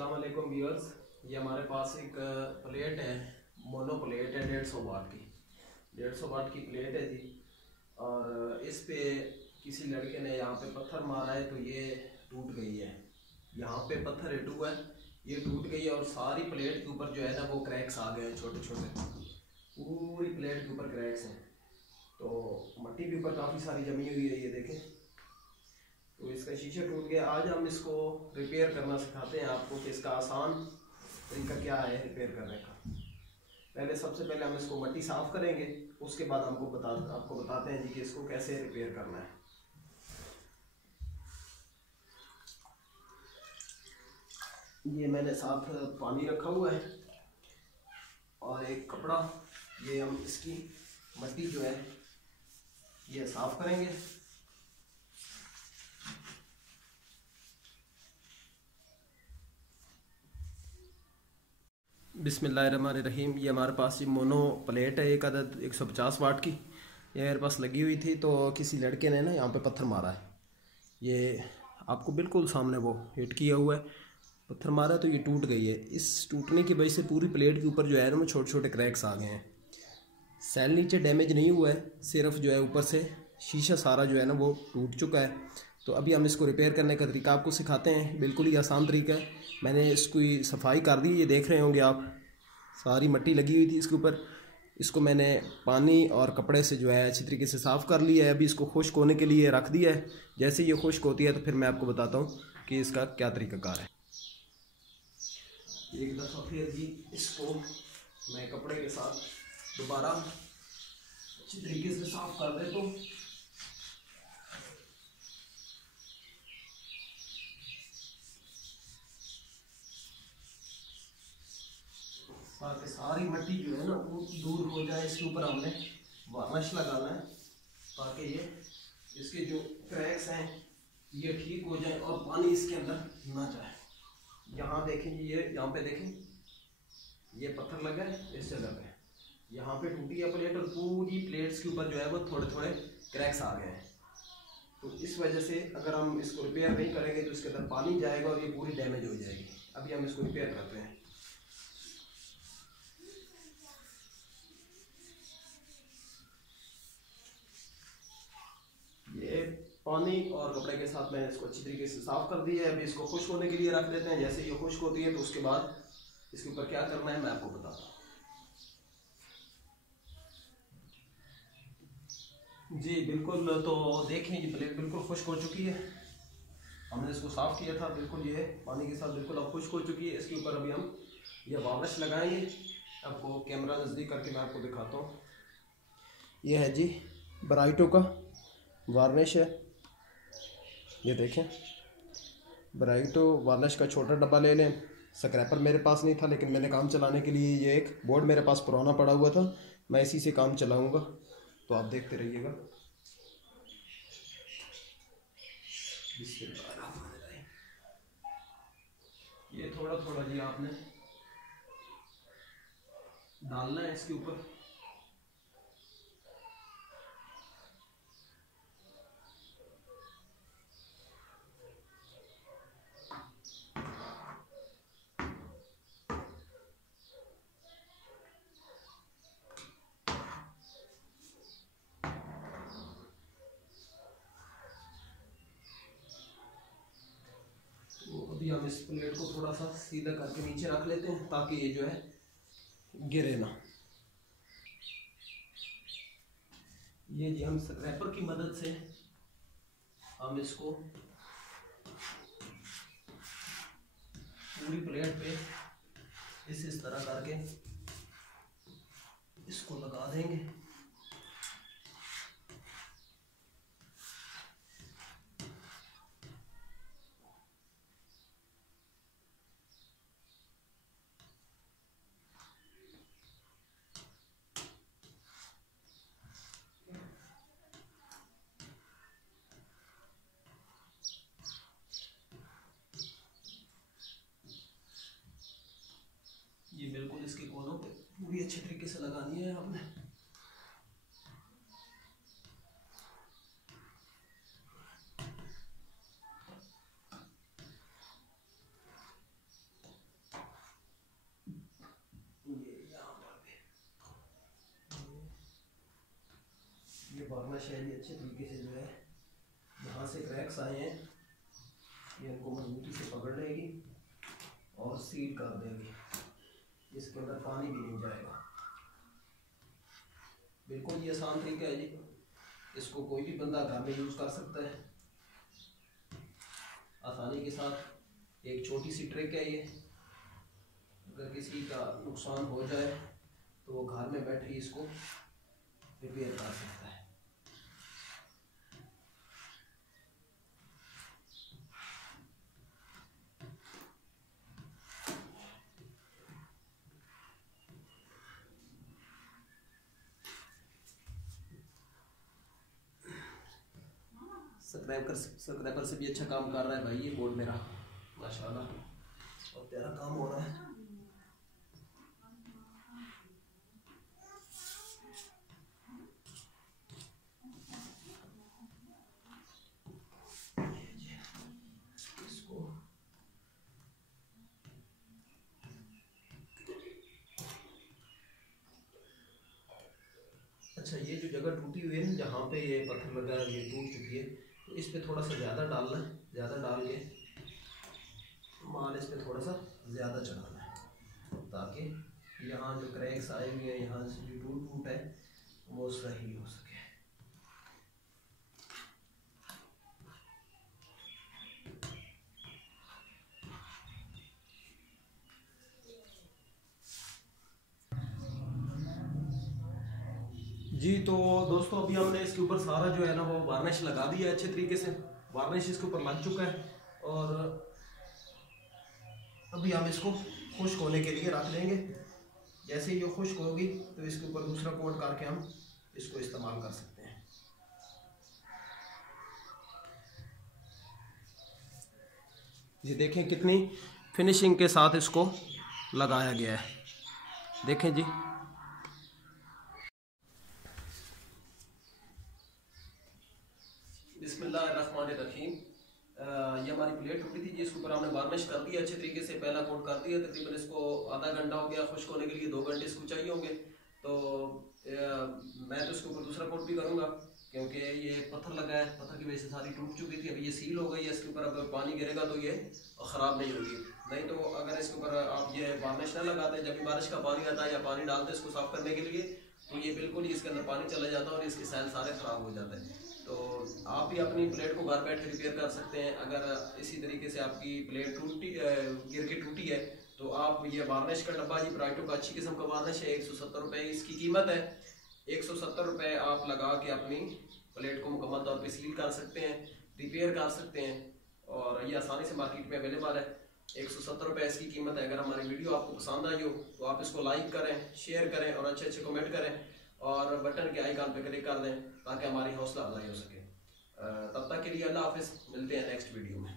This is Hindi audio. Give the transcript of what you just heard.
अस्सलाम वालेकुम व्यूअर्स। ये हमारे पास एक प्लेट है, मोनो प्लेट है 150 वाट की। 150 वाट की प्लेट है जी। और इस पे किसी लड़के ने यहाँ पे पत्थर मारा है तो ये टूट गई है। यहाँ पे पत्थर हिट हुआ है, ये टूट गई है और सारी प्लेट के ऊपर जो है ना वो क्रैक्स आ गए हैं, छोटे छोटे पूरी प्लेट के ऊपर क्रैक्स हैं। तो मट्टी के ऊपर काफ़ी सारी जमी हुई है, ये देखें। तो इसका शीशा टूट गया। आज हम इसको रिपेयर करना सिखाते हैं आपको कि इसका आसान तरीका क्या है रिपेयर करने का। सबसे पहले हम इसको मट्टी साफ़ करेंगे, उसके बाद आपको बताते हैं जी कि इसको कैसे रिपेयर करना है। ये मैंने साथ पानी रखा हुआ है और एक कपड़ा। ये हम इसकी मट्टी जो है ये साफ़ करेंगे। बिस्मिल्लाहिर्रहमानिर्रहीम। ये हमारे पास ये मोनो प्लेट है, एक अदद 150 वाट की। ये मेरे पास लगी हुई थी तो किसी लड़के ने ना यहाँ पे पत्थर मारा है। ये आपको बिल्कुल सामने वो हिट किया हुआ है, पत्थर मारा तो ये टूट गई है। इस टूटने की वजह से पूरी प्लेट के ऊपर जो है ना छोटे छोटे क्रैक्स आ गए हैं। सेल नीचे डैमेज नहीं हुआ है, सिर्फ जो है ऊपर से शीशा सारा जो है ना वो टूट चुका है। तो अभी हम इसको रिपेयर करने का तरीका आपको सिखाते हैं। बिल्कुल ही आसान तरीका है। मैंने इसकी सफाई कर दी, ये देख रहे होंगे आप, सारी मट्टी लगी हुई थी इसके ऊपर। इसको मैंने पानी और कपड़े से जो है अच्छी तरीके से साफ़ कर लिया है। अभी इसको खुश्क होने के लिए रख दिया है। जैसे ये खुश्क होती है तो फिर मैं आपको बताता हूँ कि इसका क्या तरीक़ाकार है। एक दफ़ा फिर जी इसको मैं कपड़े के साथ दोबारा अच्छी तरीके से साफ़ कर देता हूँ। ताकि सारी मट्टी जो है ना वो दूर हो जाए। इसके ऊपर हमने वार्निश लगाना है ताकि ये इसके जो क्रैक्स हैं ये ठीक हो जाए और पानी इसके अंदर ना जाए। यहाँ देखें, ये यहाँ पे देखें, ये पत्थर लगा है इस जगह पे, यहाँ पे टूटी है प्लेट और पूरी प्लेट्स के ऊपर जो है वो थोड़े थोड़े क्रैक्स आ गए हैं। तो इस वजह से अगर हम इसको रिपेयर नहीं करेंगे तो इसके अंदर पानी जाएगा और ये पूरी डैमेज हो जाएगी। अभी हम इसको रिपेयर करते हैं। ये पानी और कपड़े के साथ मैंने इसको अच्छी तरीके से साफ कर दिया है। अभी इसको खुश्क होने के लिए रख देते हैं। जैसे ये खुश्क होती है तो उसके बाद इसके ऊपर क्या करना है मैं आपको बताता हूँ। जी बिल्कुल, तो देखें ये प्लेट बिल्कुल खुश्क हो चुकी है। हमने इसको साफ़ किया था, बिल्कुल ये पानी के साथ बिल्कुल अब खुश्क हो चुकी है। इसके ऊपर अभी हम ये वार्निश लगाएंगे। आपको कैमरा नज़दीक करके मैं आपको दिखाता हूँ। ये है जी ब्राइटो का वार्निश है, ये देखें। ब्राइटो वार्निश का छोटा डब्बा ले लें। स्क्रैपर मेरे पास नहीं था लेकिन मैंने काम चलाने के लिए ये एक बोर्ड मेरे पास पुराना पड़ा हुआ था, मैं इसी से काम चलाऊँगा, तो आप देखते रहिएगा। ये थोड़ा थोड़ा जी आपने डालना है इसके ऊपर। तो अभी हम इस प्लेट को थोड़ा सा सीधा करके नीचे रख लेते हैं ताकि ये जो है गिरे ना। ये जी हम स्क्रैपर की मदद से हम इसको पूरी प्लेट पे इस तरह करके इसको लगा देंगे। ये बिल्कुल इसके कोनों पे पूरी अच्छे तरीके से लगानी है आपने। वार्निश है ये अच्छे तरीके से जो है यहाँ से क्रैक्स आए हैं ये इनको मजबूती से पकड़ लेगी और सील कर देगी, इसके अंदर पानी भी नहीं जाएगा। बिल्कुल ये आसान तरीका है जी, इसको कोई भी बंदा घर में यूज़ कर सकता है आसानी के साथ। एक छोटी सी ट्रिक है ये, अगर किसी का नुकसान हो जाए तो वो घर में बैठे इसको रिपेयर कर सकता है। सब्सक्राइबर से भी अच्छा काम कर रहा है भाई ये बोर्ड मेरा, माशाल्लाह और प्यारा काम हो रहा है। अच्छा ये जो जगह टूटी हुई है ना, जहाँ पे ये पत्थर लगा है ये टूट चुकी है, तो इस पे थोड़ा सा ज़्यादा डालना है, ज़्यादा डाल के माल इस पे थोड़ा सा ज़्यादा चढ़ाना है ताकि यहाँ जो क्रैक्स आए हुए हैं, यहाँ से जो टूट है वो सही हो सके। जी तो दोस्तों अभी हमने इसके ऊपर सारा जो है ना वो वार्निश लगा दिया है अच्छे तरीके से, वार्निश इसके ऊपर लग चुका है और अभी हम इसको खुश्क होने के लिए रख देंगे। जैसे ही ये खुश्क होगी तो इसके ऊपर दूसरा कोट करके हम इसको इस्तेमाल कर सकते हैं। जी देखें कितनी फिनिशिंग के साथ इसको लगाया गया है, देखें जी। बिस्मिल्लाहिर्रहमानिर्रहीम। ये हमारी प्लेट टूटी थी जिसके ऊपर हमने वार्निश कर दिया अच्छे तरीके से, पहला कोट कर दिया। तकरीबन इसको आधा घंटा हो गया, खुश्क होने के लिए 2 घंटे इसको चाहिए होंगे। तो मैं तो इसके ऊपर दूसरा कोट भी करूँगा क्योंकि ये पत्थर लगा है, पत्थर की वजह से सारी टूट चुकी थी। अभी ये सील हो गई है, इसके ऊपर अगर पानी गिरेगा तो ये ख़राब नहीं होगी। नहीं तो अगर इसके ऊपर आप ये वार्निश ना लगाते, जब भी बारिश का पानी आता है या पानी डालते इसको साफ़ करने के लिए, तो ये बिल्कुल ही इसके अंदर पानी चला जाता है और इसके सेल सारे ख़राब हो जाते हैं। तो आप भी अपनी प्लेट को घर बैठे रिपेयर कर सकते हैं। अगर इसी तरीके से आपकी प्लेट गिर के टूटी है तो आप ये वार्निश का डब्बा, जी ब्राइटो का अच्छी किस्म का वार्निश है, 170 रुपये इसकी कीमत है। 170 रुपये आप लगा के अपनी प्लेट को मुकम्मल तौर पे सील कर सकते हैं, रिपेयर कर सकते हैं और ये आसानी से मार्केट में अवेलेबल है। 170 रुपये इसकी कीमत है। अगर हमारी वीडियो आपको पसंद आई हो तो आप इसको लाइक करें, शेयर करें और अच्छे अच्छे कमेंट करें और बटन के आइकन पे क्लिक कर दें ताकि हमारी हौसला अफजाई हो सके। तब तक के लिए अल्लाह हाफिज़, मिलते हैं नेक्स्ट वीडियो में।